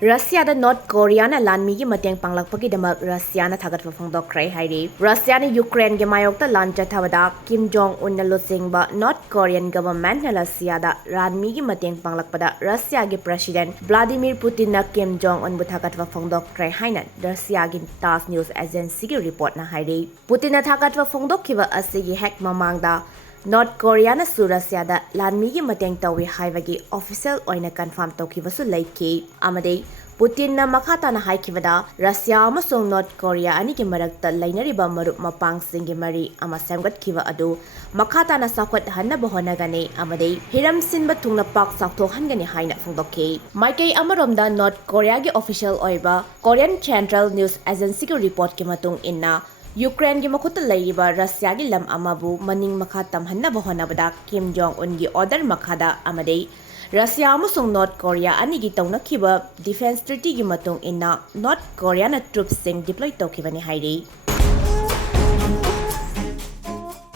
Russiada North Korea na lanmi gi mateng panglakpagidamak Russia na Thagatpa Fongdokhre hairi. Russia na Ukraine gi mayokta lan chathabada Kim Jong Un na losingba North Korean government na Russiada ranmi gi mateng panglakpada Russia gi President Vladimir Putin na Kim Jong Un bu Thagatpa Fongdokhre haina Russia gi TASS News Agency gi report na hairi. Putin na Thagatpa Fongdokhiba asigi hek mamangda North Korea na su Russia da lanmi gi mateng tawi haibagi official oina confirm tawkibasu leiki amade Putin na makata na haikibada Russia amasong North Korea ani gi marakta lainariba marup mapang singi mari ama samgat kiba adu makata na sakwat hanna bohona gane amade hiram sinba thungna pak sakthok hangani haina phongdokki maikai amaromda North Korea gi official oiba Korean Central News Agency gi report ki matung inna Ukraine gi makuta lairiba Russia gi lam amabu maning makha tamhanna bohonabada Kim Jong Un gi order makhada amade Russia amasung North Korea ani gi tawnakhiba defense treaty gi matung inna North Korea na troops sing deploy tawkhibani hairi